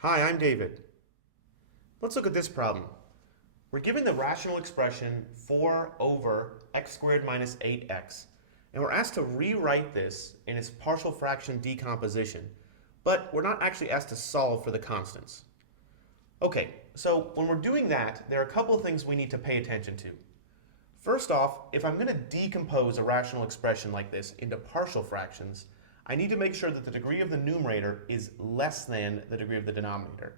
Hi, I'm David. Let's look at this problem. We're given the rational expression 4 over x squared minus 8x, and we're asked to rewrite this in its partial fraction decomposition, but we're not actually asked to solve for the constants. Okay, so when we're doing that, there are a couple of things we need to pay attention to. First off, if I'm going to decompose a rational expression like this into partial fractions, I need to make sure that the degree of the numerator is less than the degree of the denominator.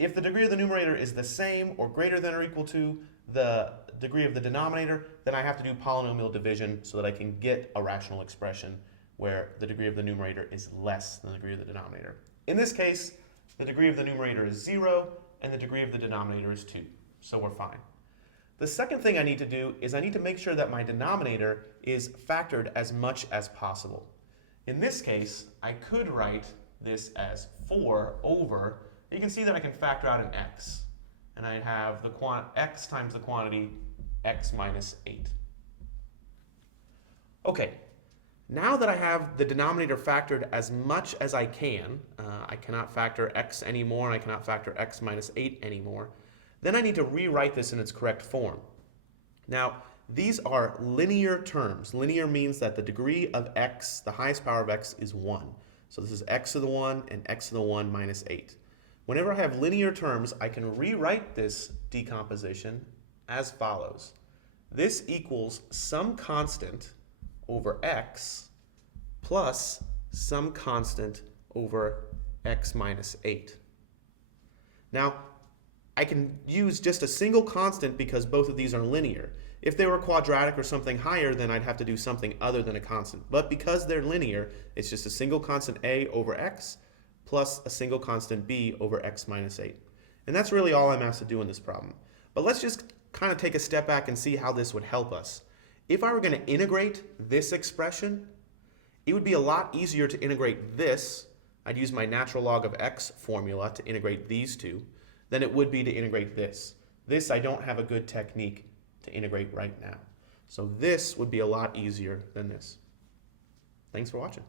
If the degree of the numerator is the same or greater than or equal to the degree of the denominator, then I have to do polynomial division so that I can get a rational expression where the degree of the numerator is less than the degree of the denominator. In this case, the degree of the numerator is 0 and the degree of the denominator is 2, so we're fine. The second thing I need to do is I need to make sure that my denominator is factored as much as possible. In this case, I could write this as 4 over, you can see that I can factor out an x, and I have the x times the quantity x minus 8. Okay, now that I have the denominator factored as much as I can, I cannot factor x anymore, and I cannot factor x minus 8 anymore, then I need to rewrite this in its correct form. Now, these are linear terms. Linear means that the degree of x, the highest power of x, is 1. So this is x to the 1 and x to the 1 minus 8. Whenever I have linear terms, I can rewrite this decomposition as follows. This equals some constant over x plus some constant over x minus 8. Now, I can use just a single constant because both of these are linear. If they were quadratic or something higher, then I'd have to do something other than a constant. But because they're linear, it's just a single constant a over x plus a single constant b over x minus 8. And that's really all I'm asked to do in this problem. But let's just kind of take a step back and see how this would help us. If I were going to integrate this expression, it would be a lot easier to integrate this. I'd use my natural log of x formula to integrate these two than it would be to integrate this. This I don't have a good technique to integrate right now. So this would be a lot easier than this. Thanks for watching.